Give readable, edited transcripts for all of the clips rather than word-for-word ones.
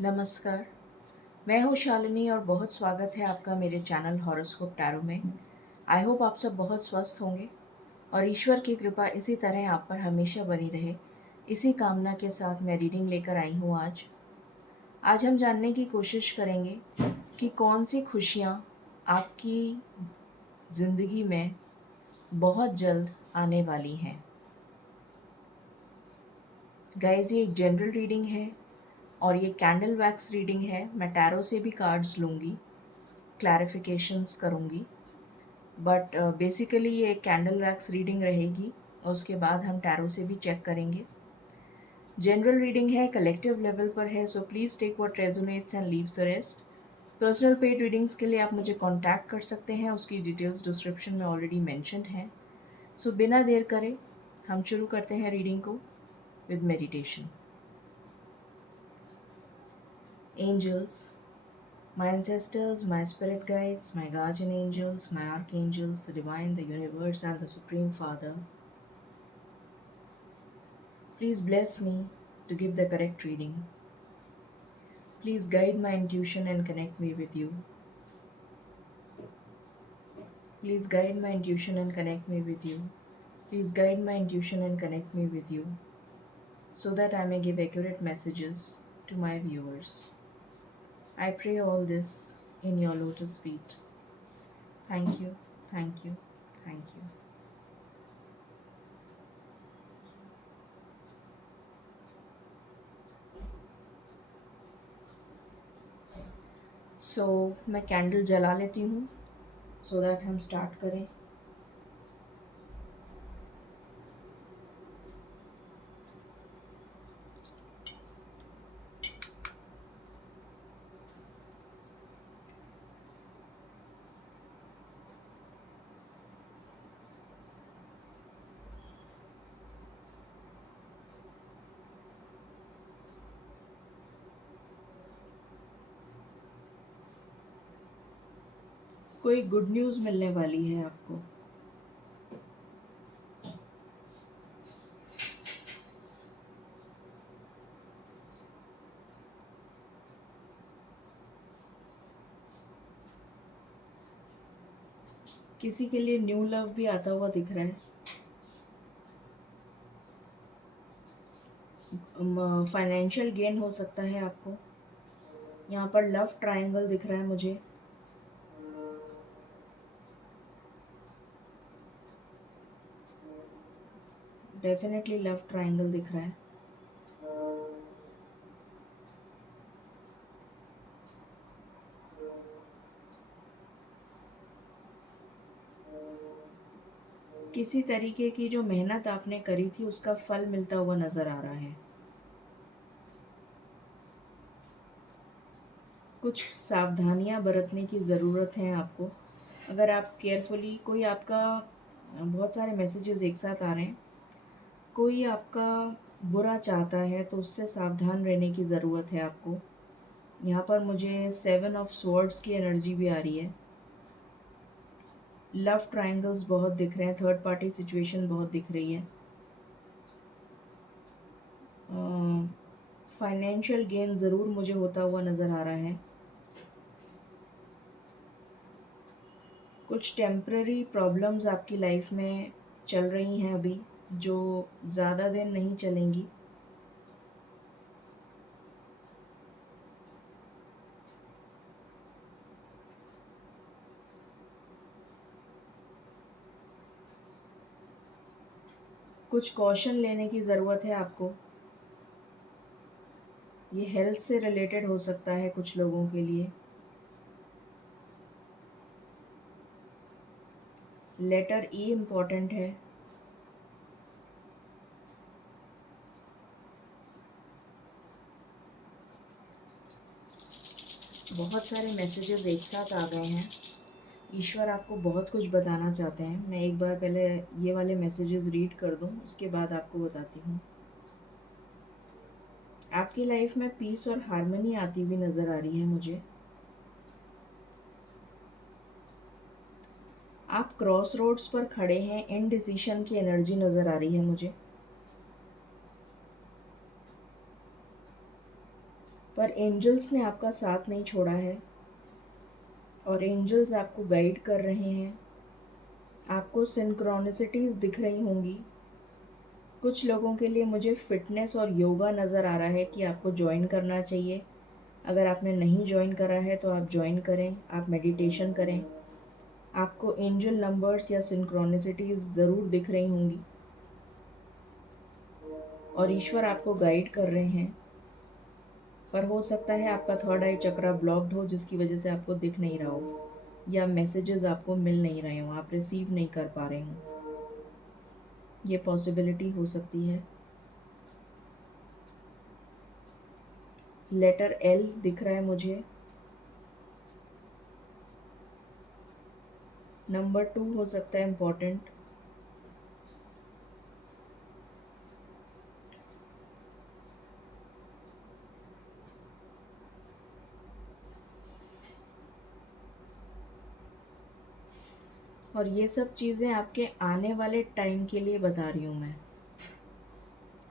नमस्कार, मैं हूँ शालिनी और बहुत स्वागत है आपका मेरे चैनल हॉरोस्कोप टैरो में। आई होप आप सब बहुत स्वस्थ होंगे और ईश्वर की कृपा इसी तरह आप पर हमेशा बनी रहे। इसी कामना के साथ मैं रीडिंग लेकर आई हूँ आज। आज हम जानने की कोशिश करेंगे कि कौन सी खुशियाँ आपकी ज़िंदगी में बहुत जल्द आने वाली हैं। गाइस, ये एक जनरल रीडिंग है और ये कैंडल वैक्स रीडिंग है। मैं टैरो से भी कार्ड्स लूँगी, क्लैरिफिकेशंस करूँगी, बट बेसिकली ये एक कैंडल वैक्स रीडिंग रहेगी और उसके बाद हम टैरो से भी चेक करेंगे। जनरल रीडिंग है, कलेक्टिव लेवल पर है, so please take what resonates and leave the rest. Personal paid readings के लिए आप मुझे कांटेक्ट कर सकते हैं, उसकी डिटेल्स डिस्क्रिप्शन में ऑलरेडी मेंशन्ड हैं। सो बिना देर करे हम शुरू करते हैं रीडिंग को with meditation. Angels, my ancestors, my spirit guides, my guardian angels, my archangels, the divine, the universe, and the Supreme Father, please bless me to give the correct reading. Please guide my intuition and connect me with you. Please guide my intuition and connect me with you. Please guide my intuition and connect me with you so that I may give accurate messages to my viewers. I pray all this in your lotus feet. Thank you, thank you, thank you. सो मैं candle जला लेती हूँ so that हम start करें। कोई good news मिलने वाली है आपको। किसी के लिए न्यू लव भी आता हुआ दिख रहा है। फाइनेंशियल गेन हो सकता है आपको। यहाँ पर लव ट्रायंगल दिख रहा है मुझे। डेफिनेटली लव ट्रायंगल दिख रहा है। किसी तरीके की जो मेहनत आपने करी थी उसका फल मिलता हुआ नज़र आ रहा है। कुछ सावधानियां बरतने की ज़रूरत है आपको। अगर आप केयरफुली, कोई आपका, बहुत सारे मैसेजेस एक साथ आ रहे हैं, कोई आपका बुरा चाहता है तो उससे सावधान रहने की ज़रूरत है आपको। यहाँ पर मुझे 7 ऑफ स्वॉर्ड्स की एनर्जी भी आ रही है। लव ट्रायंगल्स बहुत दिख रहे हैं, थर्ड पार्टी सिचुएशन बहुत दिख रही है। फाइनेंशियल गेन ज़रूर मुझे होता हुआ नज़र आ रहा है। कुछ टेम्पररी प्रॉब्लम्स आपकी लाइफ में चल रही हैं अभी, जो ज़्यादा दिन नहीं चलेंगी। कुछ कॉशन लेने की ज़रूरत है आपको। ये हेल्थ से रिलेटेड हो सकता है कुछ लोगों के लिए। लेटर ई इम्पॉर्टेंट है। बहुत सारे मैसेजेस एक साथ आ गए हैं। ईश्वर आपको बहुत कुछ बताना चाहते हैं। मैं एक बार पहले ये वाले मैसेजेस रीड कर दूं, उसके बाद आपको बताती हूँ। आपकी लाइफ में पीस और हार्मनी आती हुई नज़र आ रही है मुझे। आप क्रॉस रोड्स पर खड़े हैं, इनडिसीशन की एनर्जी नज़र आ रही है मुझे। पर एंजल्स ने आपका साथ नहीं छोड़ा है और एंजल्स आपको गाइड कर रहे हैं। आपको सिंक्रोनिसिटीज़ दिख रही होंगी। कुछ लोगों के लिए मुझे फ़िटनेस और योगा नज़र आ रहा है कि आपको जॉइन करना चाहिए। अगर आपने नहीं जॉइन करा है तो आप जॉइन करें, आप मेडिटेशन करें। आपको एंजल नंबर्स या सिंक्रोनिसिटीज़ ज़रूर दिख रही होंगी और ईश्वर आपको गाइड कर रहे हैं। पर हो सकता है आपका थर्ड आई चक्रा ब्लॉक्ड हो, जिसकी वजह से आपको दिख नहीं रहा हो या मैसेजेस आपको मिल नहीं रहे हों, आप रिसीव नहीं कर पा रहे हों। ये पॉसिबिलिटी हो सकती है। लेटर एल दिख रहा है मुझे। नंबर 2 हो सकता है इम्पोर्टेंट। और ये सब चीज़ें आपके आने वाले टाइम के लिए बता रही हूँ मैं।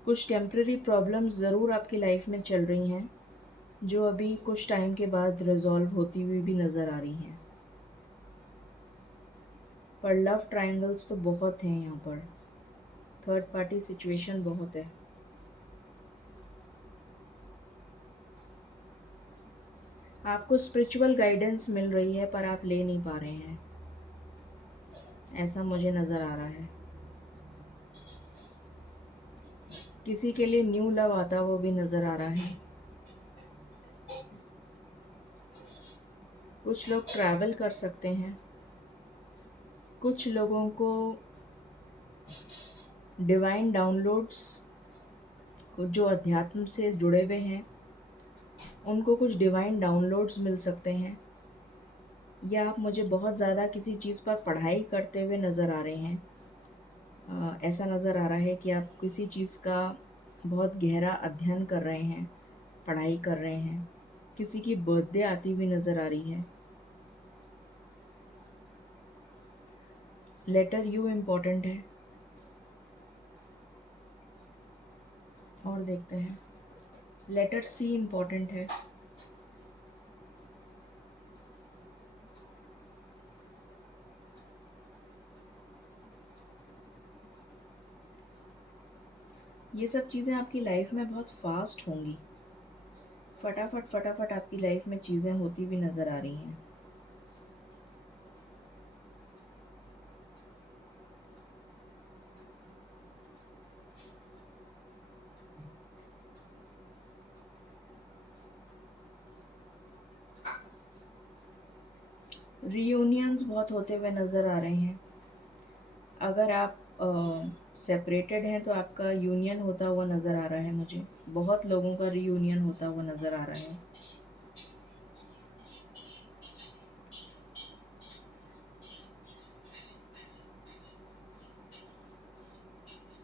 कुछ टेम्प्रेरी प्रॉब्लम्स ज़रूर आपकी लाइफ में चल रही हैं, जो अभी कुछ टाइम के बाद रिजॉल्व होती हुई भी नज़र आ रही हैं। पर लव ट्रायंगल्स तो बहुत हैं यहाँ पर, थर्ड पार्टी सिचुएशन बहुत है। आपको स्पिरिचुअल गाइडेंस मिल रही है पर आप ले नहीं पा रहे हैं, ऐसा मुझे नज़र आ रहा है। किसी के लिए न्यू लव आता वो भी नज़र आ रहा है। कुछ लोग ट्रैवल कर सकते हैं। कुछ लोगों को डिवाइन डाउनलोड्स, जो अध्यात्म से जुड़े हुए हैं उनको कुछ डिवाइन डाउनलोड्स मिल सकते हैं। या आप मुझे बहुत ज़्यादा किसी चीज़ पर पढ़ाई करते हुए नज़र आ रहे हैं। ऐसा नज़र आ रहा है कि आप किसी चीज़ का बहुत गहरा अध्ययन कर रहे हैं, पढ़ाई कर रहे हैं। किसी की बर्थडे आती हुई नज़र आ रही है। लेटर यू इम्पोर्टेंट है। और देखते हैं, लेटर सी इम्पोर्टेंट है। ये सब चीज़ें आपकी लाइफ में बहुत फास्ट होंगी। फटाफट फटाफट आपकी लाइफ में चीज़ें होती हुई नज़र आ रही हैं। रीयूनियंस बहुत होते हुए नज़र आ रहे हैं। अगर आप सेपरेटेड हैं तो आपका यूनियन होता हुआ नज़र आ रहा है मुझे। बहुत लोगों का रीयूनियन होता हुआ नज़र आ रहा है।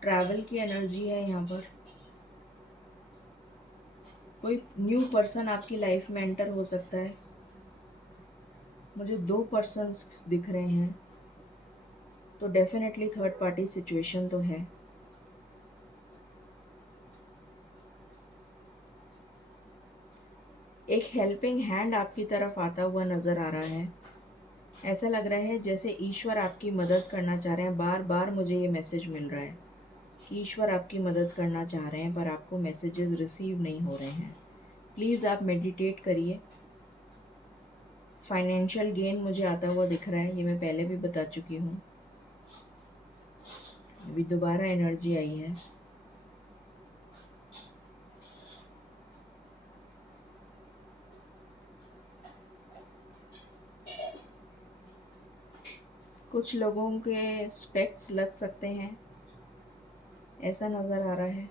ट्रैवल की एनर्जी है यहाँ पर। कोई न्यू पर्सन आपकी लाइफ में एंटर हो सकता है। मुझे 2 पर्सन्स दिख रहे हैं, तो डेफिनेटली थर्ड पार्टी सिचुएशन तो है। एक हेल्पिंग हैंड आपकी तरफ आता हुआ नज़र आ रहा है। ऐसा लग रहा है जैसे ईश्वर आपकी मदद करना चाह रहे हैं। बार बार मुझे ये मैसेज मिल रहा है, ईश्वर आपकी मदद करना चाह रहे हैं पर आपको मैसेजेस रिसीव नहीं हो रहे हैं। प्लीज़ आप मेडिटेट करिए। फाइनेंशियल गेन मुझे आता हुआ दिख रहा है, ये मैं पहले भी बता चुकी हूँ। अभी दोबारा एनर्जी आई है। कुछ लोगों के स्पेक्ट्स लग सकते हैं, ऐसा नज़र आ रहा है।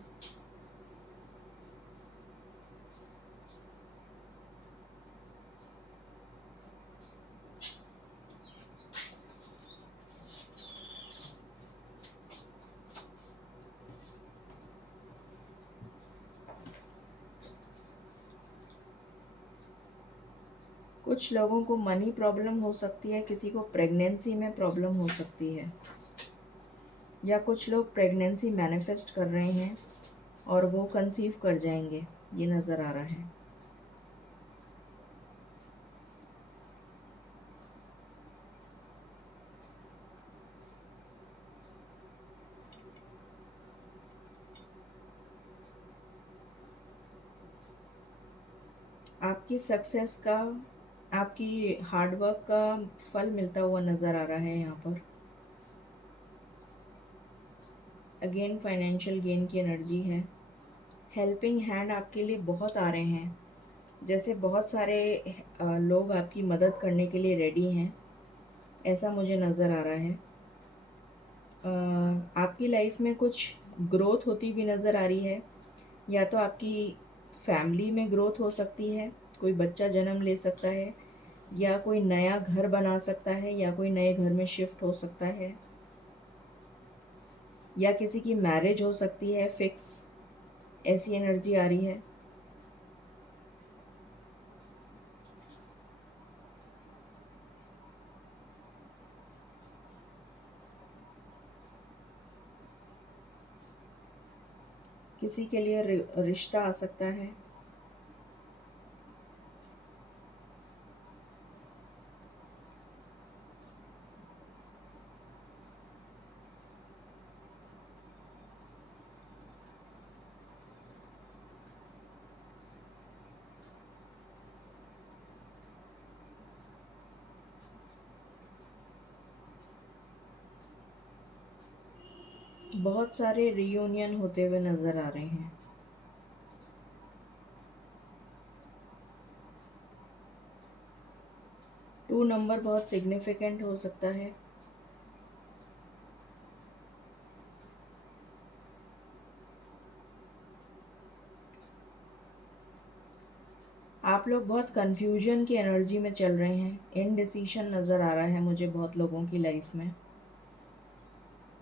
कुछ लोगों को मनी प्रॉब्लम हो सकती है, किसी को प्रेगनेंसी में प्रॉब्लम हो सकती है, या कुछ लोग प्रेगनेंसी मैनिफेस्ट कर रहे हैं और वो कंसीव कर जाएंगे, ये नज़र आ रहा है। आपकी सक्सेस का, आपकी हार्ड वर्क का फल मिलता हुआ नज़र आ रहा है यहाँ पर। अगेन फाइनेंशियल गेन की एनर्जी है। हेल्पिंग हैंड आपके लिए बहुत आ रहे हैं, जैसे बहुत सारे लोग आपकी मदद करने के लिए रेडी हैं, ऐसा मुझे नज़र आ रहा है। आपकी लाइफ में कुछ ग्रोथ होती हुई नज़र आ रही है, या तो आपकी फैमिली में ग्रोथ हो सकती है, कोई बच्चा जन्म ले सकता है, या कोई नया घर बना सकता है, या कोई नए घर में शिफ्ट हो सकता है, या किसी की मैरिज हो सकती है फिक्स, ऐसी एनर्जी आ रही है। किसी के लिए रिश्ता आ सकता है। बहुत सारे रियूनियन होते हुए नज़र आ रहे हैं। टू नंबर बहुत सिग्निफिकेंट हो सकता है। आप लोग बहुत कन्फ्यूजन की एनर्जी में चल रहे हैं, इनडिसीशन नज़र आ रहा है मुझे बहुत लोगों की लाइफ में,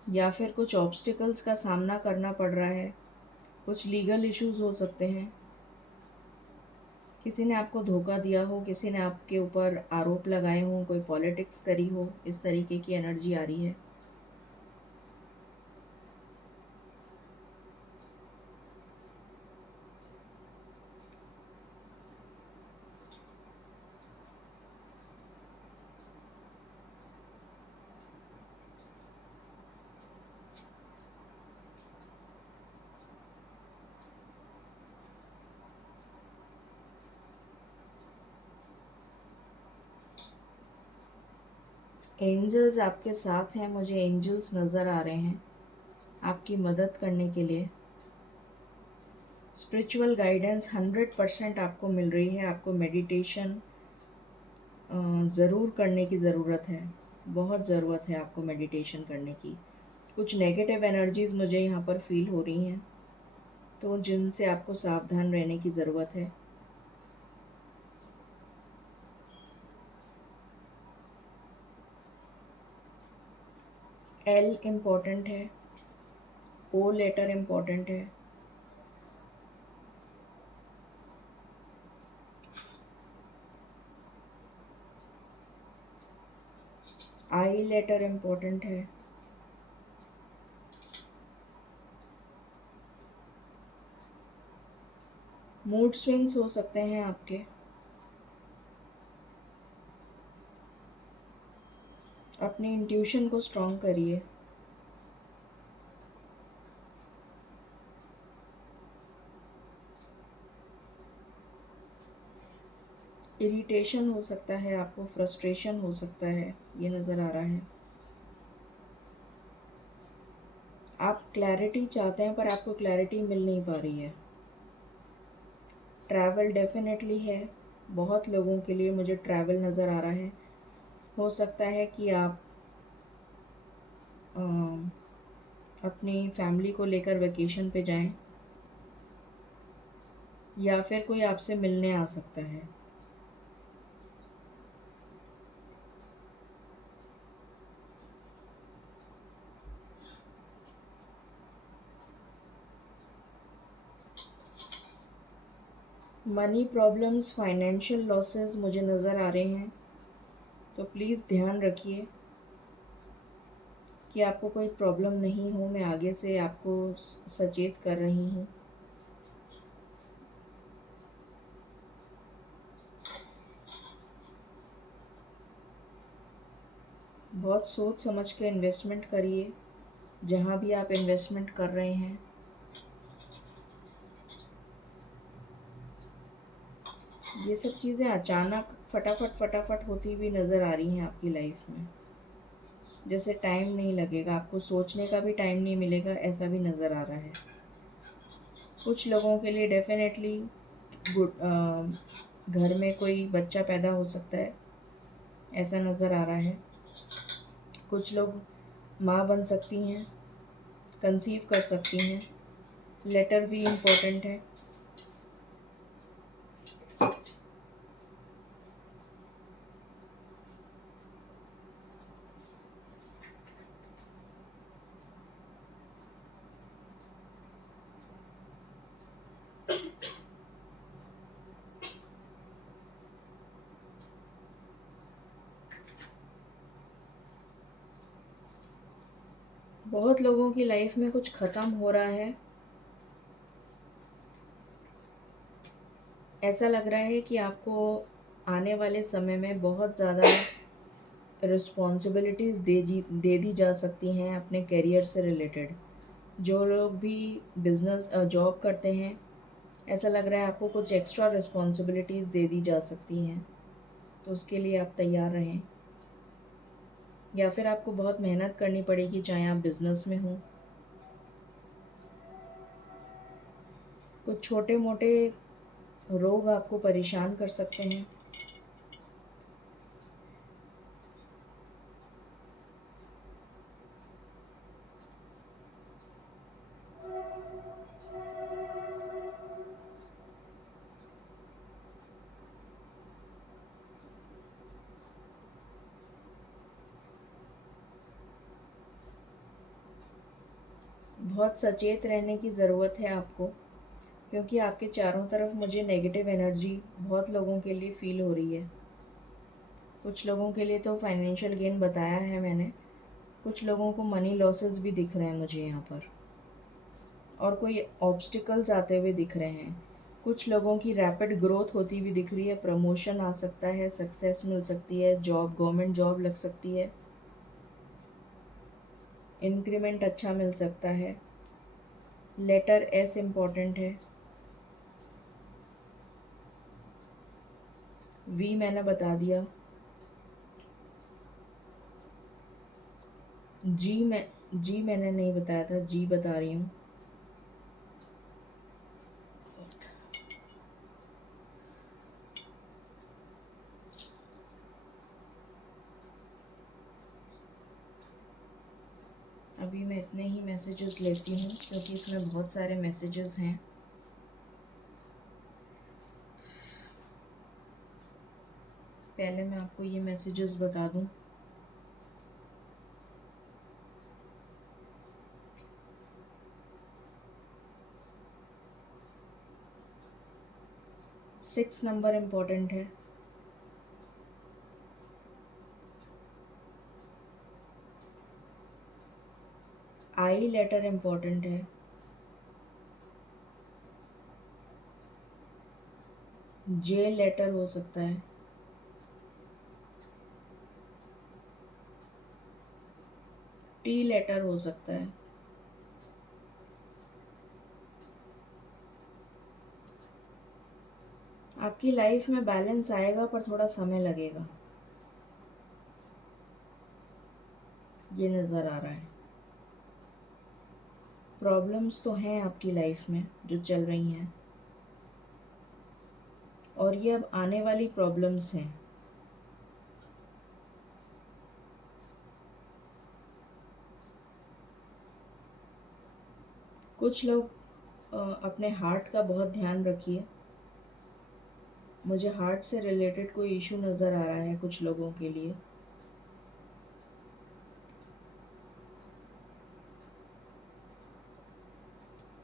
या फिर कुछ ऑब्स्टिकल्स का सामना करना पड़ रहा है, कुछ लीगल इश्यूज हो सकते हैं, किसी ने आपको धोखा दिया हो, किसी ने आपके ऊपर आरोप लगाए हों, कोई पॉलिटिक्स करी हो, इस तरीके की एनर्जी आ रही है। एंजल्स आपके साथ हैं, मुझे एंजल्स नज़र आ रहे हैं आपकी मदद करने के लिए। स्पिरिचुअल गाइडेंस 100% आपको मिल रही है। आपको मेडिटेशन ज़रूर करने की ज़रूरत है, बहुत ज़रूरत है आपको मेडिटेशन करने की। कुछ नेगेटिव एनर्जीज़ मुझे यहाँ पर फील हो रही हैं, तो जिनसे आपको सावधान रहने की ज़रूरत है। एल इम्पॉर्टेंट है, ओ लेटर इम्पॉर्टेंट है, आई लेटर इम्पॉर्टेंट है, मूड स्विंग्स हो सकते हैं आपके। अपनी इंट्यूशन को स्ट्रॉन्ग करिए। इरिटेशन हो सकता है आपको, फ्रस्ट्रेशन हो सकता है, ये नज़र आ रहा है। आप क्लैरिटी चाहते हैं पर आपको क्लैरिटी मिल नहीं पा रही है। ट्रैवल डेफिनेटली है, बहुत लोगों के लिए मुझे ट्रैवल नज़र आ रहा है। हो सकता है कि आप अपनी फैमिली को लेकर वेकेशन पे जाएं, या फिर कोई आपसे मिलने आ सकता है। मनी प्रॉब्लम्स, फाइनेंशियल लॉसेस मुझे नज़र आ रहे हैं, तो प्लीज़ ध्यान रखिए कि आपको कोई प्रॉब्लम नहीं हो। मैं आगे से आपको सचेत कर रही हूँ। बहुत सोच समझ के इन्वेस्टमेंट करिए, जहाँ भी आप इन्वेस्टमेंट कर रहे हैं। ये सब चीज़ें अचानक फटाफट फटाफट होती हुई नज़र आ रही हैं आपकी लाइफ में। जैसे टाइम नहीं लगेगा, आपको सोचने का भी टाइम नहीं मिलेगा, ऐसा भी नज़र आ रहा है। कुछ लोगों के लिए डेफ़िनेटली गुड घर में कोई बच्चा पैदा हो सकता है, ऐसा नज़र आ रहा है। कुछ लोग माँ बन सकती हैं, कंसीव कर सकती हैं। लेटर भी इम्पोर्टेंट है। बहुत लोगों की लाइफ में कुछ ख़त्म हो रहा है। ऐसा लग रहा है कि आपको आने वाले समय में बहुत ज़्यादा रिस्पॉन्सिबिलिटीज़ दे दी जा सकती हैं अपने करियर से रिलेटेड। जो लोग भी बिज़नेस जॉब करते हैं, ऐसा लग रहा है आपको कुछ एक्स्ट्रा रिस्पॉन्सिबिलिटीज़ दे दी जा सकती हैं, तो उसके लिए आप तैयार रहें। या फिर आपको बहुत मेहनत करनी पड़ेगी, चाहे आप बिज़नेस में हों। कुछ छोटे मोटे रोग आपको परेशान कर सकते हैं। बहुत सचेत रहने की ज़रूरत है आपको, क्योंकि आपके चारों तरफ मुझे नेगेटिव एनर्जी बहुत लोगों के लिए फ़ील हो रही है। कुछ लोगों के लिए तो फाइनेंशियल गेन बताया है मैंने, कुछ लोगों को मनी लॉसेस भी दिख रहे हैं मुझे यहाँ पर, और कोई ऑब्स्टिकल्स आते हुए दिख रहे हैं। कुछ लोगों की रैपिड ग्रोथ होती हुई दिख रही है, प्रमोशन आ सकता है, सक्सेस मिल सकती है, जॉब गवर्नमेंट जॉब लग सकती है, इंक्रीमेंट अच्छा मिल सकता है। लेटर एस इम्पॉर्टेंट है। वी मैंने बता दिया। जी मैंने नहीं बताया था, जी बता रही हूँ। अभी मैं इतने ही मैसेजेस लेती हूँ क्योंकि इसमें बहुत सारे मैसेजेस हैं। पहले मैं आपको ये मैसेजेस बता दूँ। सिक्स नंबर इम्पोर्टेंट है। आई लेटर इम्पोर्टेंट है। जे लेटर हो सकता है। टी लेटर हो सकता है। आपकी लाइफ में बैलेंस आएगा, पर थोड़ा समय लगेगा, ये नज़र आ रहा है। प्रॉब्लम्स तो हैं आपकी लाइफ में जो चल रही हैं, और ये अब आने वाली प्रॉब्लम्स हैं। कुछ लोग अपने हार्ट का बहुत ध्यान रखिए। मुझे हार्ट से रिलेटेड कोई इशू नज़र आ रहा है कुछ लोगों के लिए।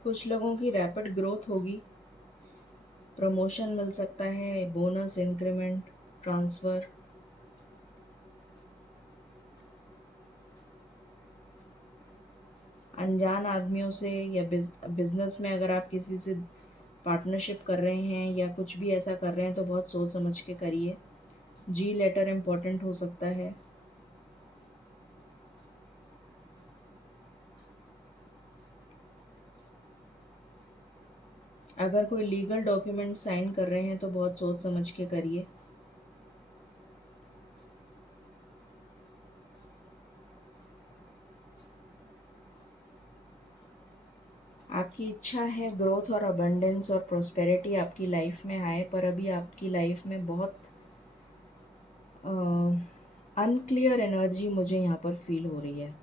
कुछ लोगों की रैपिड ग्रोथ होगी, प्रमोशन मिल सकता है, बोनस, इंक्रीमेंट, ट्रांसफ़र। अनजान आदमियों से या बिज़नेस में अगर आप किसी से पार्टनरशिप कर रहे हैं या कुछ भी ऐसा कर रहे हैं तो बहुत सोच समझ के करिए। जी लेटर इम्पोर्टेंट हो सकता है। अगर कोई लीगल डॉक्यूमेंट साइन कर रहे हैं तो बहुत सोच समझ के करिए। आपकी इच्छा है ग्रोथ और अबंडेंस और प्रोस्पेरिटी आपकी लाइफ में आए, पर अभी आपकी लाइफ में बहुत अनक्लियर एनर्जी मुझे यहाँ पर फील हो रही है।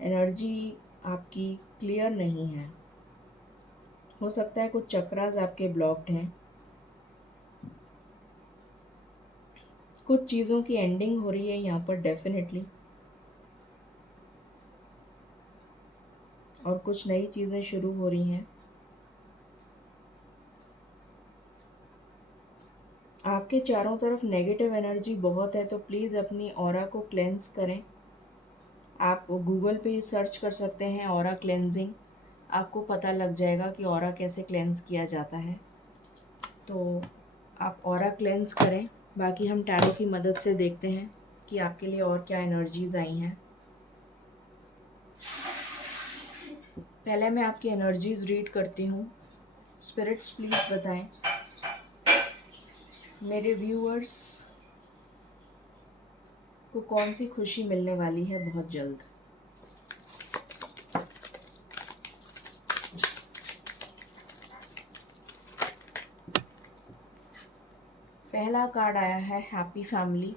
एनर्जी आपकी क्लियर नहीं है। हो सकता है कुछ चक्रास आपके ब्लॉक्ड हैं। कुछ चीज़ों की एंडिंग हो रही है यहाँ पर डेफिनेटली, और कुछ नई चीज़ें शुरू हो रही हैं। आपके चारों तरफ नेगेटिव एनर्जी बहुत है, तो प्लीज़ अपनी ऑरा को क्लेंस करें। आप गूगल पे सर्च कर सकते हैं ऑरा क्लेंजिंग, आपको पता लग जाएगा कि ऑरा कैसे क्लेंस किया जाता है। तो आप ऑरा क्लेंस करें। बाकी हम टैरो की मदद से देखते हैं कि आपके लिए और क्या एनर्जीज आई हैं। पहले मैं आपकी एनर्जीज रीड करती हूँ। स्पिरिट्स प्लीज़ बताएं मेरे व्यूअर्स को कौन सी खुशी मिलने वाली है बहुत जल्द। पहला कार्ड आया है हैप्पी फैमिली।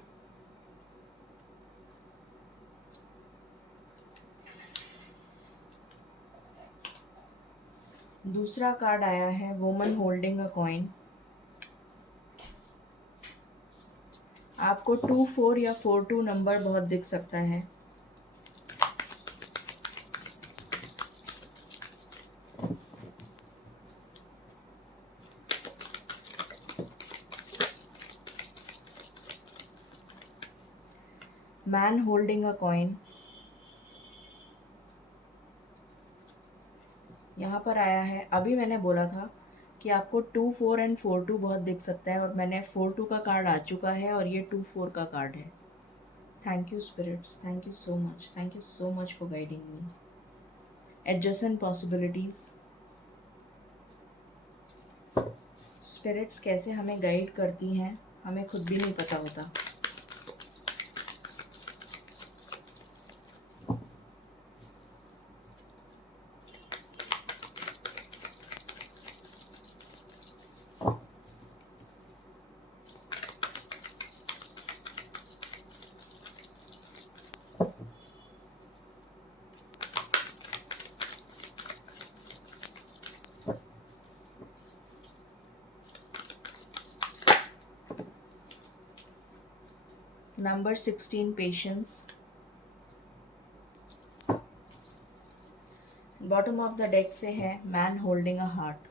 दूसरा कार्ड आया है वुमन होल्डिंग अ कॉइन। आपको 24 या 42 नंबर बहुत दिख सकता है। Man holding a coin. यहाँ पर आया है, अभी मैंने बोला था कि आपको 24 एंड 42 बहुत दिख सकता है, और मैंने 42 का कार्ड आ चुका है और ये 24 का कार्ड है। Thank you spirits, thank you so much, thank you so much for guiding me. Adjustment possibilities. Spirits कैसे हमें गाइड करती हैं हमें खुद भी नहीं पता होता। Number 16 patience. Bottom of the deck से है मैन होल्डिंग अ हार्ट।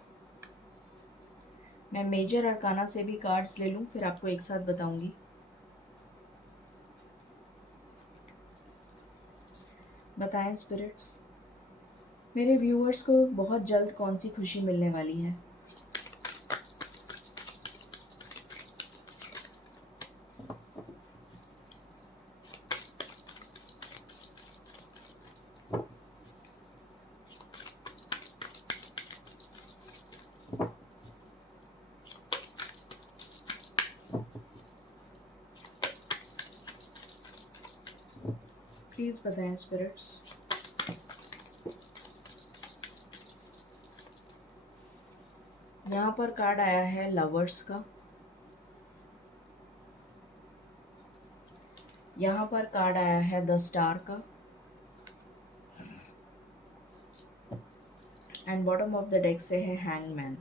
मैं मेजर अरकाना से भी कार्ड्स ले लूँ फिर आपको एक साथ बताऊंगी। बताएं स्पिरिट्स मेरे व्यूअर्स को बहुत जल्द कौन सी खुशी मिलने वाली है। प्लीज़ बताएं स्पिरिट्स। यहाँ पर कार्ड आया है लवर्स का। यहाँ पर कार्ड आया है द स्टार का। And bottom of the deck से है हैंगमैन।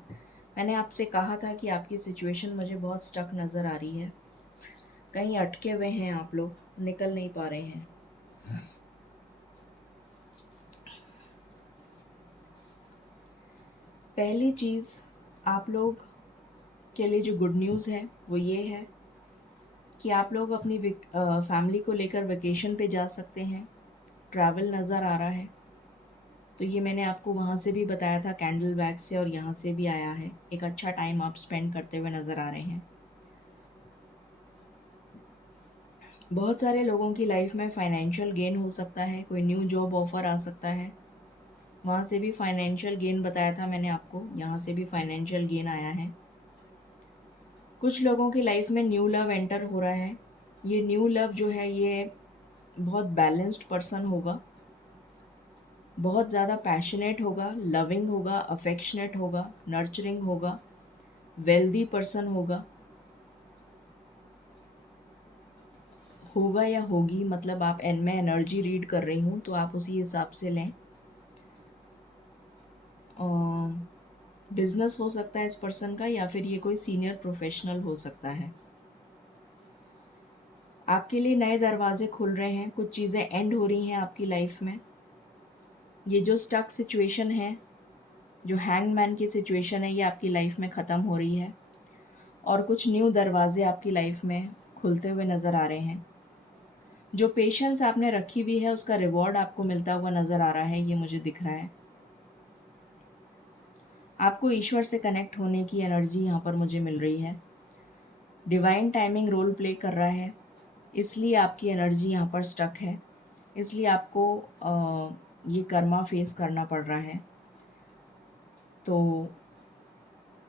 मैंने आपसे कहा था कि आपकी सिचुएशन मुझे बहुत स्टक नज़र आ रही है। कहीं अटके हुए हैं आप लोग, निकल नहीं पा रहे हैं। पहली चीज़ आप लोग के लिए जो गुड न्यूज़ है वो ये है कि आप लोग अपनी फैमिली को लेकर वेकेशन पे जा सकते हैं। ट्रैवल नज़र आ रहा है, तो ये मैंने आपको वहाँ से भी बताया था कैंडल वैक्स से, और यहाँ से भी आया है। एक अच्छा टाइम आप स्पेंड करते हुए नज़र आ रहे हैं। बहुत सारे लोगों की लाइफ में फाइनेंशियल गेन हो सकता है, कोई न्यू जॉब ऑफ़र आ सकता है, वहाँ से भी फाइनेंशियल गेन बताया था मैंने आपको, यहाँ से भी फाइनेंशियल गेन आया है। कुछ लोगों की लाइफ में न्यू लव एंटर हो रहा है। ये न्यू लव जो है ये बहुत बैलेंस्ड पर्सन होगा, बहुत ज़्यादा पैशनेट होगा, लविंग होगा, अफेक्शनेट होगा, नर्चरिंग होगा, वेल्दी पर्सन होगा या होगी, मतलब आप मैं एनर्जी रीड कर रही हूँ तो आप उसी हिसाब से लें। बिजनेस हो सकता है इस पर्सन का, या फिर ये कोई सीनियर प्रोफेशनल हो सकता है। आपके लिए नए दरवाजे खुल रहे हैं, कुछ चीज़ें एंड हो रही हैं आपकी लाइफ में। ये जो स्टक सिचुएशन है, जो हैंगमैन की सिचुएशन है, ये आपकी लाइफ में ख़त्म हो रही है और कुछ न्यू दरवाजे आपकी लाइफ में खुलते हुए नज़र आ रहे हैं। जो पेशेंस आपने रखी हुई है उसका रिवॉर्ड आपको मिलता हुआ नज़र आ रहा है, ये मुझे दिख रहा है। आपको ईश्वर से कनेक्ट होने की एनर्जी यहाँ पर मुझे मिल रही है। डिवाइन टाइमिंग रोल प्ले कर रहा है, इसलिए आपकी एनर्जी यहाँ पर स्टक है, इसलिए आपको ये कर्मा फेस करना पड़ रहा है। तो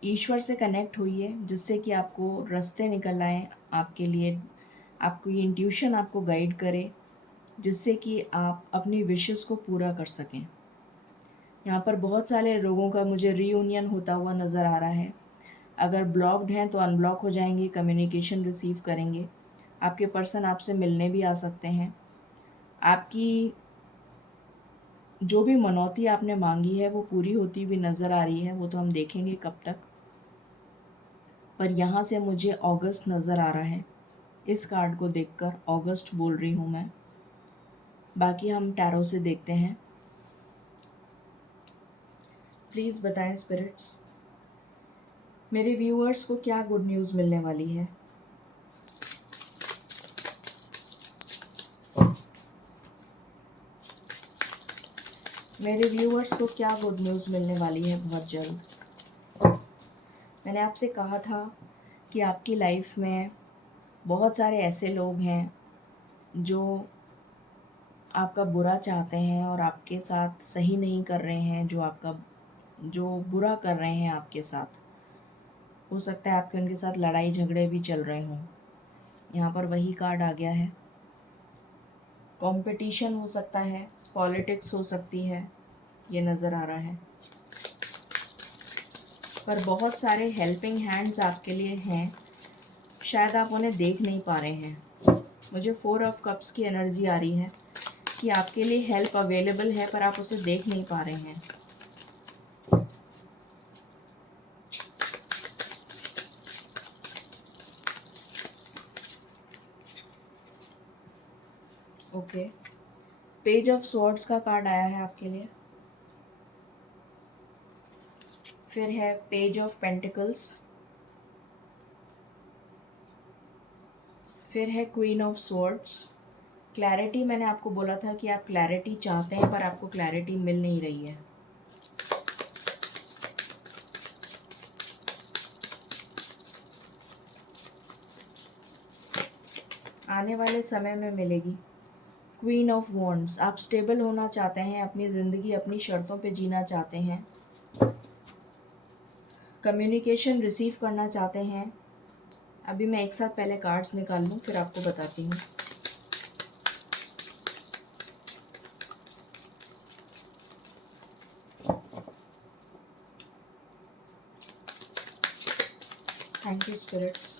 ईश्वर से कनेक्ट होइए जिससे कि आपको रास्ते निकल आएँ आपके लिए, आपको ये इंट्यूशन आपको गाइड करे जिससे कि आप अपनी विशेस को पूरा कर सकें। यहाँ पर बहुत सारे लोगों का मुझे रीयूनियन होता हुआ नज़र आ रहा है। अगर ब्लॉक्ड हैं तो अनब्लॉक हो जाएंगे, कम्युनिकेशन रिसीव करेंगे, आपके पर्सन आपसे मिलने भी आ सकते हैं। आपकी जो भी मनौती आपने मांगी है वो पूरी होती हुई नज़र आ रही है, वो तो हम देखेंगे कब तक। पर यहाँ से मुझे अगस्त नज़र आ रहा है, इस कार्ड को देखकर अगस्त बोल रही हूँ मैं। बाकी हम टैरो से देखते हैं। प्लीज़ बताएं स्पिरिट्स, मेरे व्यूअर्स को क्या गुड न्यूज़ मिलने वाली है। मेरे व्यूअर्स को क्या गुड न्यूज़ मिलने वाली है बहुत जल्द। मैंने आपसे कहा था कि आपकी लाइफ में बहुत सारे ऐसे लोग हैं जो आपका बुरा चाहते हैं और आपके साथ सही नहीं कर रहे हैं, जो बुरा कर रहे हैं आपके साथ। हो सकता है आपके उनके साथ लड़ाई झगड़े भी चल रहे हों। यहाँ पर वही कार्ड आ गया है। कंपटीशन हो सकता है, पॉलिटिक्स हो सकती है, ये नज़र आ रहा है। पर बहुत सारे हेल्पिंग हैंड्स आपके लिए हैं, शायद आप उन्हें देख नहीं पा रहे हैं। मुझे 4 ऑफ कप्स की एनर्जी आ रही है कि आपके लिए हेल्प अवेलेबल है पर आप उसे देख नहीं पा रहे हैं। ओके, पेज ऑफ स्वॉर्ड्स का कार्ड आया है आपके लिए। फिर है पेज ऑफ पेंटिकल्स, फिर है क्वीन ऑफ स्वॉर्ड्स। क्लैरिटी, मैंने आपको बोला था कि आप क्लैरिटी चाहते हैं पर आपको क्लैरिटी मिल नहीं रही है। आने वाले समय में मिलेगी। क्वीन ऑफ वॉन्ड्स, आप स्टेबल होना चाहते हैं, अपनी ज़िंदगी अपनी शर्तों पे जीना चाहते हैं, कम्युनिकेशन रिसीव करना चाहते हैं। अभी मैं एक साथ पहले कार्ड्स निकाल लूँ फिर आपको बताती हूँ। Thank you spirits.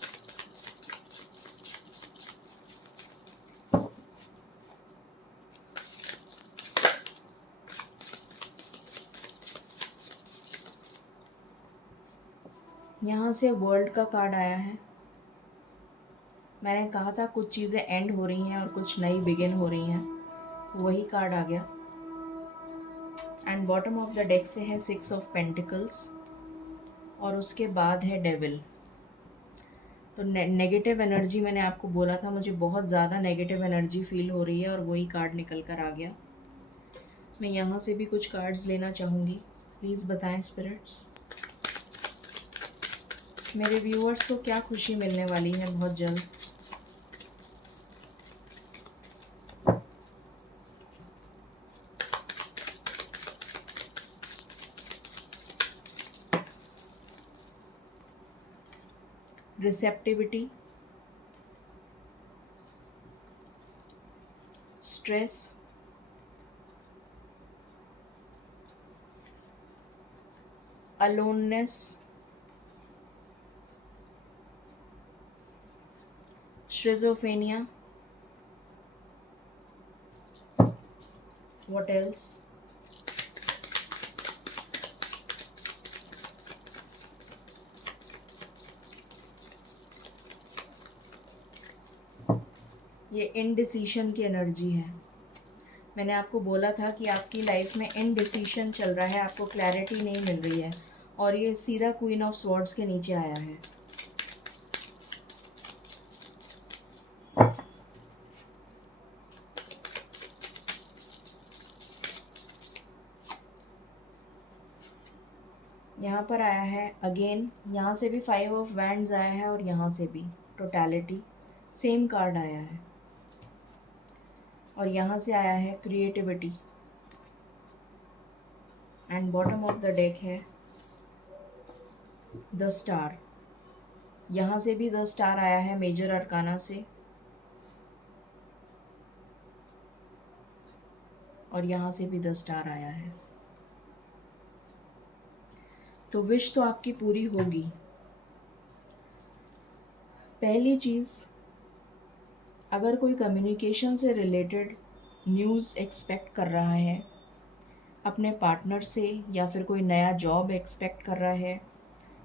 यहाँ से वर्ल्ड का कार्ड आया है। मैंने कहा था कुछ चीज़ें एंड हो रही हैं और कुछ नई बिगिन हो रही हैं, वही कार्ड आ गया। And bottom of the deck से है 6 ऑफ पेंटिकल्स और उसके बाद है डेविल। तो नेगेटिव एनर्जी, मैंने आपको बोला था मुझे बहुत ज़्यादा नेगेटिव एनर्जी फील हो रही है और वही कार्ड निकल कर आ गया। मैं यहाँ से भी कुछ कार्ड्स लेना चाहूँगी, प्लीज़ बताएं स्पिरिट्स, मेरे व्यूअर्स को क्या खुशी मिलने वाली है बहुत जल्द। Receptivity, stress, aloneness, schizophrenia. What else? ये इनडिसीशन की एनर्जी है। मैंने आपको बोला था कि आपकी लाइफ में इनडिसीशन चल रहा है, आपको क्लैरिटी नहीं मिल रही है, और ये सीधा क्वीन ऑफ स्वॉर्ड्स के नीचे आया है। यहाँ पर आया है अगेन, यहाँ से भी 5 ऑफ वैंड्स आया है और यहाँ से भी टोटैलिटी, सेम कार्ड आया है। और यहाँ से आया है creativity, and bottom of the deck है द स्टार। यहाँ से भी द स्टार आया है मेजर अरकाना से, और यहाँ से भी द स्टार आया है। तो विश तो आपकी पूरी होगी। पहली चीज़, अगर कोई कम्युनिकेशन से रिलेटेड न्यूज़ एक्सपेक्ट कर रहा है अपने पार्टनर से, या फिर कोई नया जॉब एक्सपेक्ट कर रहा है,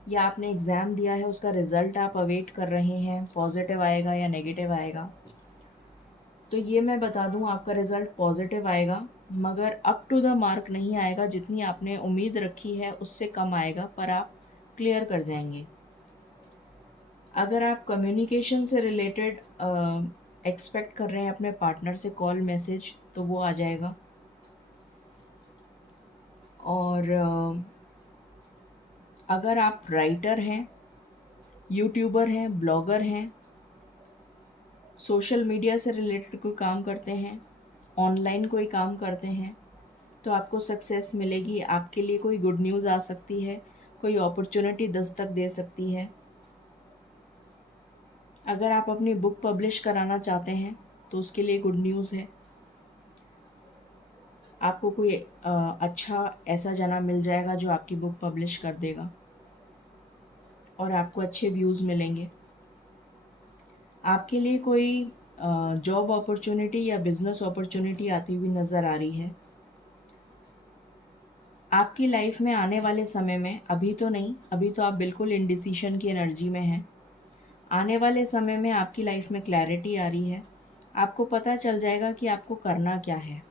या आपने एग्ज़ाम दिया है उसका रिज़ल्ट आप अवेट कर रहे हैं, पॉजिटिव आएगा या नेगेटिव आएगा, तो ये मैं बता दूं आपका रिज़ल्ट पॉजिटिव आएगा, मगर अप टू द मार्क नहीं आएगा। जितनी आपने उम्मीद रखी है उससे कम आएगा, पर आप क्लियर कर जाएंगे। अगर आप कम्युनिकेशन से रिलेटेड एक्सपेक्ट कर रहे हैं अपने पार्टनर से कॉल मैसेज, तो वो आ जाएगा। और अगर आप राइटर हैं, यूट्यूबर हैं, ब्लॉगर हैं, सोशल मीडिया से रिलेटेड कोई काम करते हैं, ऑनलाइन कोई काम करते हैं, तो आपको सक्सेस मिलेगी। आपके लिए कोई गुड न्यूज़ आ सकती है, कोई अपॉर्चुनिटी दस्तक दे सकती है। अगर आप अपनी बुक पब्लिश कराना चाहते हैं तो उसके लिए गुड न्यूज़ है। आपको कोई अच्छा ऐसा जना मिल जाएगा जो आपकी बुक पब्लिश कर देगा और आपको अच्छे व्यूज़ मिलेंगे। आपके लिए कोई जॉब अपॉर्चुनिटी या बिज़नेस अपॉर्चुनिटी आती हुई नज़र आ रही है। आपकी लाइफ में आने वाले समय में, अभी तो नहीं, अभी तो आप बिल्कुल इंडिसीशन की एनर्जी में हैं। आने वाले समय में आपकी लाइफ में क्लैरिटी आ रही है। आपको पता चल जाएगा कि आपको करना क्या है।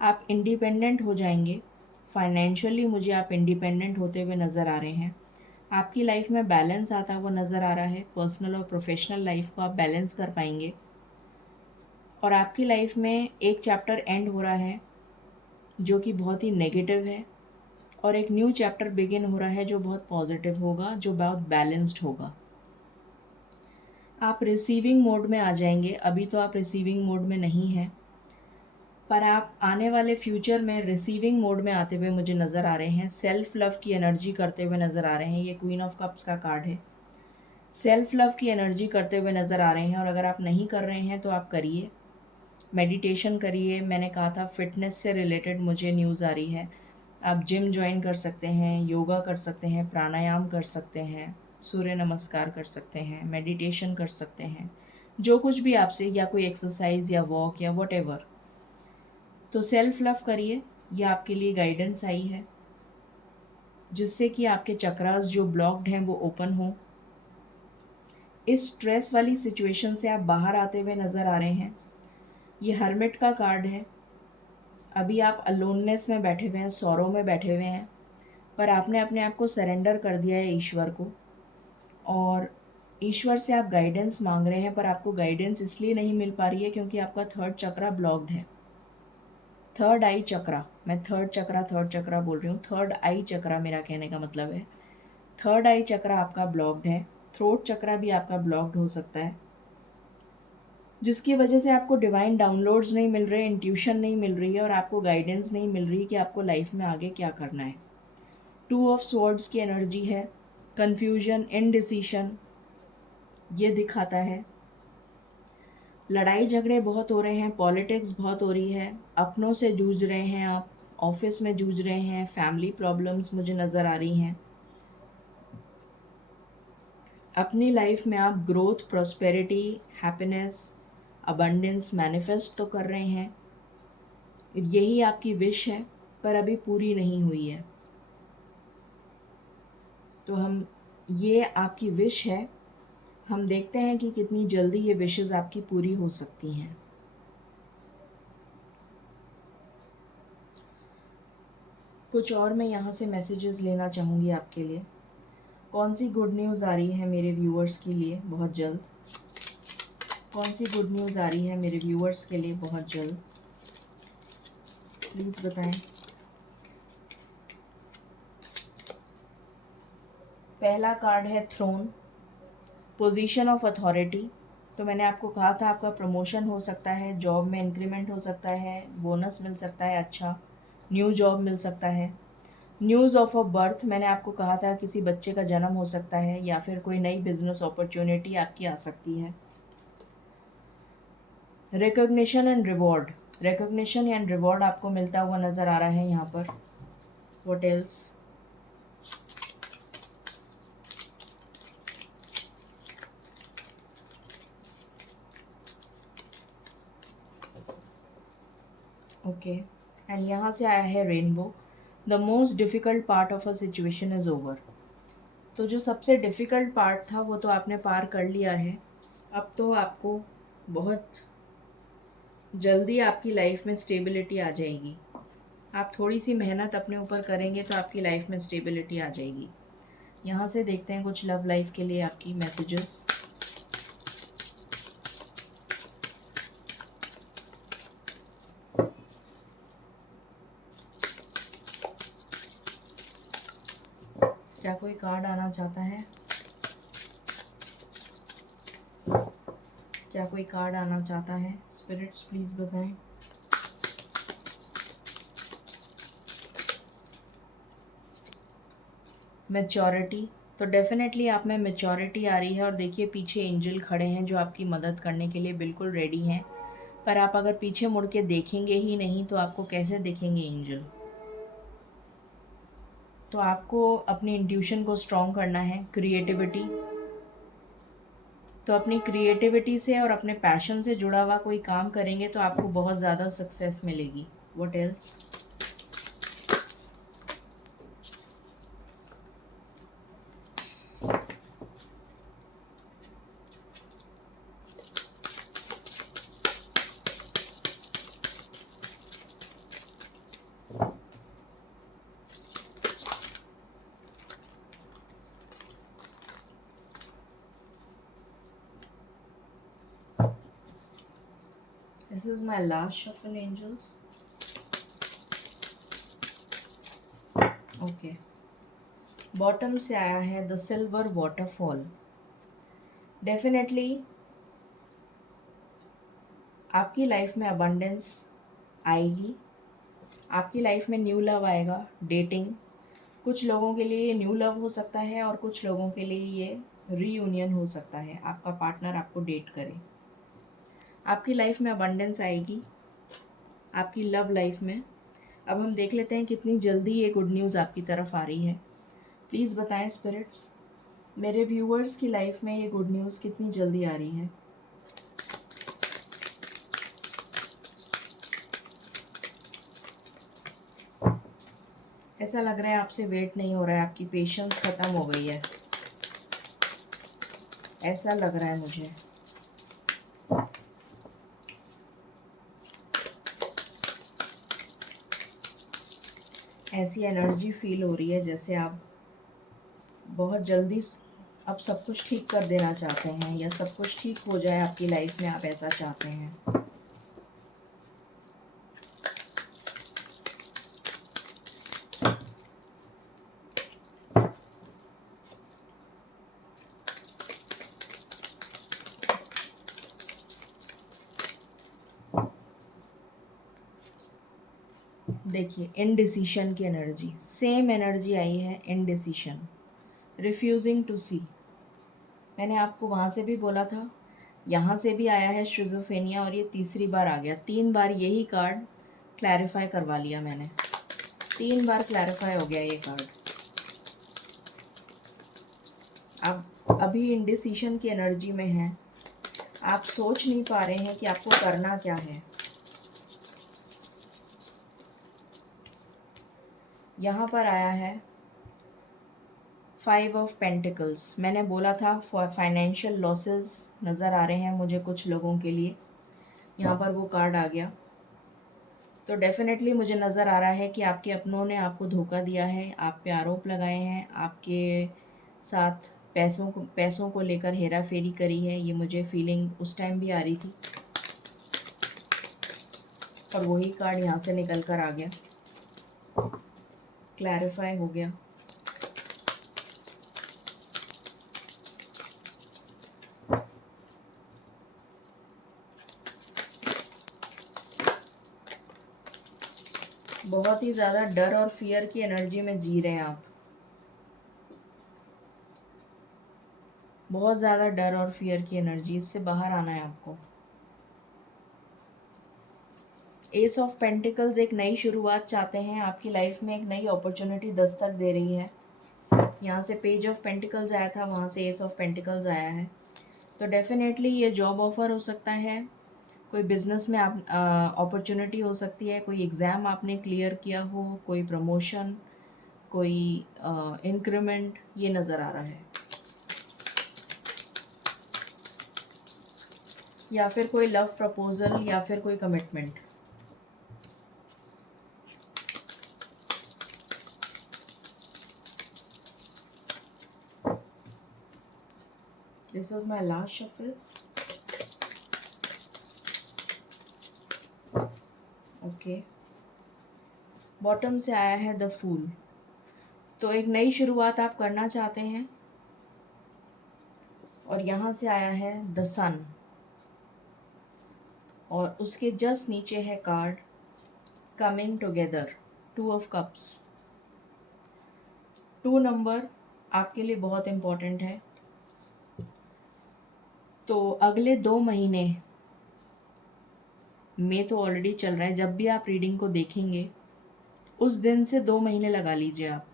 आप इंडिपेंडेंट हो जाएंगे। फाइनेंशियली मुझे आप इंडिपेंडेंट होते हुए नज़र आ रहे हैं। आपकी लाइफ में बैलेंस आता हुआ नज़र आ रहा है। पर्सनल और प्रोफेशनल लाइफ को आप बैलेंस कर पाएंगे। और आपकी लाइफ में एक चैप्टर एंड हो रहा है जो कि बहुत ही नेगेटिव है, और एक न्यू चैप्टर बिगिन हो रहा है जो बहुत पॉजिटिव होगा, जो बहुत बैलेंस्ड होगा। आप रिसीविंग मोड में आ जाएंगे। अभी तो आप रिसीविंग मोड में नहीं हैं, पर आप आने वाले फ्यूचर में रिसीविंग मोड में आते हुए मुझे नज़र आ रहे हैं। सेल्फ लव की एनर्जी करते हुए नज़र आ रहे हैं। ये क्वीन ऑफ कप्स का कार्ड है। सेल्फ लव की एनर्जी करते हुए नज़र आ रहे हैं। और अगर आप नहीं कर रहे हैं तो आप करिए, मेडिटेशन करिए। मैंने कहा था फिटनेस से रिलेटेड मुझे न्यूज़ आ रही है। आप जिम ज्वाइन कर सकते हैं, योगा कर सकते हैं, प्राणायाम कर सकते हैं, सूर्य नमस्कार कर सकते हैं, मेडिटेशन कर सकते हैं, जो कुछ भी आपसे, या कोई एक्सरसाइज या वॉक या वॉटेवर। तो सेल्फ लव करिए। ये आपके लिए गाइडेंस आई है, जिससे कि आपके चक्रास जो ब्लॉक्ड हैं वो ओपन हो। इस स्ट्रेस वाली सिचुएशन से आप बाहर आते हुए नज़र आ रहे हैं। ये हर्मिट का कार्ड है। अभी आप अलोननेस में बैठे हुए हैं, सौरों में बैठे हुए हैं, पर आपने अपने आप को सरेंडर कर दिया है ईश्वर को, और ईश्वर से आप गाइडेंस मांग रहे हैं। पर आपको गाइडेंस इसलिए नहीं मिल पा रही है क्योंकि आपका थर्ड चक्रा ब्लॉक्ड है। थर्ड आई चक्रा, मैं थर्ड चक्रा बोल रही हूँ। थर्ड आई चक्रा मेरा कहने का मतलब है, थर्ड आई चक्रा आपका ब्लॉक्ड है। थ्रोट चक्रा भी आपका ब्लॉक्ड हो सकता है, जिसकी वजह से आपको डिवाइन डाउनलोड्स नहीं मिल रहे, इंट्यूशन नहीं मिल रही है, और आपको गाइडेंस नहीं मिल रही कि आपको लाइफ में आगे क्या करना है। 2 ऑफ स्वॉर्ड्स की एनर्जी है। कन्फ्यूजन, इनडिसीशन, ये दिखाता है। लड़ाई झगड़े बहुत हो रहे हैं, पॉलिटिक्स बहुत हो रही है, अपनों से जूझ रहे हैं आप, ऑफिस में जूझ रहे हैं, फैमिली प्रॉब्लम्स मुझे नज़र आ रही हैं। अपनी लाइफ में आप growth, prosperity, happiness, abundance manifest तो कर रहे हैं। यही आपकी विश है, पर अभी पूरी नहीं हुई है। तो हम ये आपकी विश है, हम देखते हैं कि कितनी जल्दी ये विशेस आपकी पूरी हो सकती हैं। कुछ और मैं यहाँ से मैसेजेस लेना चाहूँगी आपके लिए। कौन सी गुड न्यूज़ आ रही है मेरे व्यूअर्स के लिए बहुत जल्द? कौन सी गुड न्यूज़ आ रही है मेरे व्यूअर्स के लिए बहुत जल्द? प्लीज़ बताएं। पहला कार्ड है थ्रोन, पोजीशन ऑफ अथॉरिटी। तो मैंने आपको कहा था आपका प्रमोशन हो सकता है, जॉब में इंक्रीमेंट हो सकता है, बोनस मिल सकता है, अच्छा न्यू जॉब मिल सकता है। न्यूज़ ऑफ अ बर्थ, मैंने आपको कहा था किसी बच्चे का जन्म हो सकता है या फिर कोई नई बिजनेस अपॉर्चुनिटी आपकी आ सकती है। Recognition and reward, recognition and reward आपको मिलता हुआ नज़र आ रहा है यहाँ पर। What else? ओके, एंड यहाँ से आया है rainbow, the most difficult part of a situation is over. तो जो सबसे डिफ़िकल्ट पार्ट था वो तो आपने पार कर लिया है। अब तो आपको बहुत जल्दी आपकी लाइफ में स्टेबिलिटी आ जाएगी। आप थोड़ी सी मेहनत अपने ऊपर करेंगे तो आपकी लाइफ में स्टेबिलिटी आ जाएगी। यहाँ से देखते हैं कुछ लव लाइफ के लिए आपकी मैसेजेस। क्या कोई कार्ड आना चाहता है? क्या कोई कार्ड आना चाहता है? स्पिरिट्स प्लीज़ बताएं। मैच्योरिटी, तो डेफिनेटली आप में मैच्योरिटी आ रही है। और देखिए पीछे एंजल खड़े हैं जो आपकी मदद करने के लिए बिल्कुल रेडी हैं। पर आप अगर पीछे मुड़ के देखेंगे ही नहीं तो आपको कैसे देखेंगे एंजल? तो आपको अपनी इंट्यूशन को स्ट्रॉन्ग करना है, क्रिएटिविटी। तो अपनी क्रिएटिविटी से और अपने पैशन से जुड़ा हुआ कोई काम करेंगे तो आपको बहुत ज़्यादा सक्सेस मिलेगी। What else? This is my last shuffle, angels. Okay, bottom से आया है द सिल्वर वाटरफॉल। डेफिनेटली आपकी लाइफ में अबंडेंस आएगी, आपकी लाइफ में न्यू लव आएगा, डेटिंग। कुछ लोगों के लिए ये न्यू लव हो सकता है और कुछ लोगों के लिए ये रीयूनियन हो सकता है, आपका पार्टनर आपको डेट करे। आपकी लाइफ में अबंडेंस आएगी, आपकी लव लाइफ में। अब हम देख लेते हैं कितनी जल्दी ये गुड न्यूज़ आपकी तरफ आ रही है। प्लीज़ बताएं स्पिरिट्स, मेरे व्यूअर्स की लाइफ में ये गुड न्यूज़ कितनी जल्दी आ रही है। ऐसा लग रहा है आपसे वेट नहीं हो रहा है, आपकी पेशेंस ख़त्म हो गई है, ऐसा लग रहा है मुझे। ऐसी एनर्जी फील हो रही है जैसे आप बहुत जल्दी अब सब कुछ ठीक कर देना चाहते हैं या सब कुछ ठीक हो जाए आपकी लाइफ में, आप ऐसा चाहते हैं। देखिए इनडिसीशन की एनर्जी, सेम एनर्जी आई है, इनडिसीशन, रिफ्यूजिंग टू सी। मैंने आपको वहाँ से भी बोला था, यहाँ से भी आया है शिज़ोफ्रेनिया, और ये तीसरी बार आ गया। 3 बार यही कार्ड क्लैरिफ़ाई करवा लिया मैंने, 3 बार क्लैरिफ़ाई हो गया ये कार्ड। आप अभी इंडिसिशन की एनर्जी में हैं, आप सोच नहीं पा रहे हैं कि आपको करना क्या है। यहाँ पर आया है 5 ऑफ पेंटिकल्स। मैंने बोला था फाइनेंशियल लॉसेस नज़र आ रहे हैं मुझे कुछ लोगों के लिए, यहाँ पर वो कार्ड आ गया। तो डेफ़िनेटली मुझे नज़र आ रहा है कि आपके अपनों ने आपको धोखा दिया है, आप पे आरोप लगाए हैं, आपके साथ पैसों को लेकर हेरा फेरी करी है। ये मुझे फीलिंग उस टाइम भी आ रही थी, और वही कार्ड यहाँ से निकल कर आ गया, क्लैरिफाई हो गया। बहुत ही ज़्यादा डर और फियर की एनर्जी में जी रहे हैं आप, बहुत ज़्यादा डर और फियर की एनर्जी, इससे बाहर आना है आपको। एस ऑफ पेंटिकल्स एक नई शुरुआत चाहते हैं, आपकी लाइफ में एक नई अपॉर्चुनिटी दस्तक दे रही है। यहाँ से पेज ऑफ पेंटिकल्स आया था, वहाँ से एस ऑफ पेंटिकल्स आया है। तो डेफिनेटली ये जॉब ऑफ़र हो सकता है, कोई बिज़नेस में आप अपॉर्चुनिटी हो सकती है, कोई एग्ज़ाम आपने क्लियर किया हो, कोई प्रमोशन, कोई इंक्रीमेंट, ये नज़र आ रहा है। या फिर कोई लव प्रपोज़ल, या फिर कोई commitment. This is my last shuffle. Okay, bottom से आया है द फूल। तो एक नई शुरुआत आप करना चाहते हैं, और यहाँ से आया है द सन, और उसके जस्ट नीचे है card coming together, 2 of cups. 2 number आपके लिए बहुत इम्पोर्टेंट है। तो अगले 2 महीने में तो ऑलरेडी चल रहा है, जब भी आप रीडिंग को देखेंगे उस दिन से 2 महीने लगा लीजिए आप,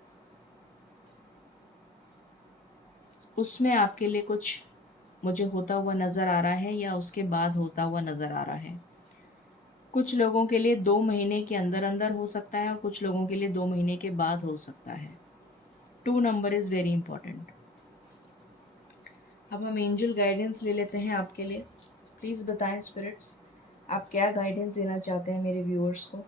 उसमें आपके लिए कुछ मुझे होता हुआ नज़र आ रहा है, या उसके बाद होता हुआ नज़र आ रहा है। कुछ लोगों के लिए 2 महीने के अंदर अंदर हो सकता है, और कुछ लोगों के लिए 2 महीने के बाद हो सकता है। 2 नंबर इज़ वेरी इंपॉर्टेंट। अब हम एंजल गाइडेंस ले लेते हैं आपके लिए। प्लीज़ बताएं स्पिरिट्स, आप क्या गाइडेंस देना चाहते हैं मेरे व्यूअर्स को।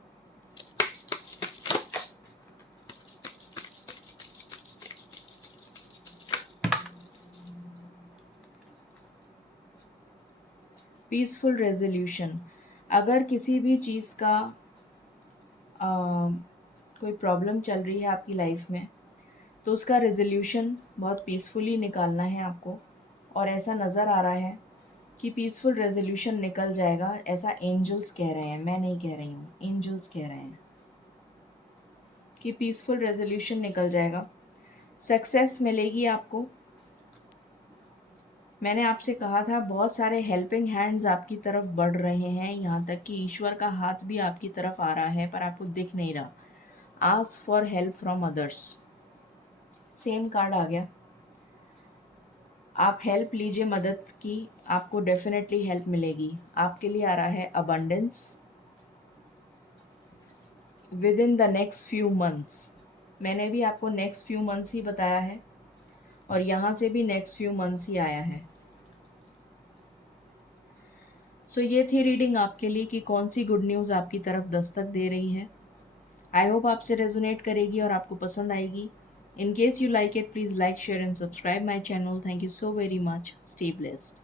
Peaceful resolution. अगर किसी भी चीज़ का कोई प्रॉब्लम चल रही है आपकी लाइफ में, तो उसका रेजोल्यूशन बहुत पीसफुली निकालना है आपको, और ऐसा नज़र आ रहा है कि पीसफुल रेजोल्यूशन निकल जाएगा, ऐसा एंजल्स कह रहे हैं, मैं नहीं कह रही हूँ, एंजल्स कह रहे हैं कि पीसफुल रेजोल्यूशन निकल जाएगा, सक्सेस मिलेगी आपको। मैंने आपसे कहा था बहुत सारे हेल्पिंग हैंड्स आपकी तरफ बढ़ रहे हैं, यहाँ तक कि ईश्वर का हाथ भी आपकी तरफ आ रहा है, पर आपको दिख नहीं रहा। Ask for help from others, same card आ गया। आप हेल्प लीजिए, मदद की, आपको डेफिनेटली हेल्प मिलेगी। आपके लिए आ रहा है abundance with in the next few months. मैंने भी आपको नेक्स्ट फ्यू मंथ्स ही बताया है, और यहाँ से भी नेक्स्ट फ्यू मंथ्स ही आया है। सो ये थी रीडिंग आपके लिए कि कौन सी गुड न्यूज़ आपकी तरफ दस्तक दे रही है। आई होप आपसे रेजोनेट करेगी और आपको पसंद आएगी। In case you like it, please like, share and subscribe my channel. Thank you so very much. Stay blessed.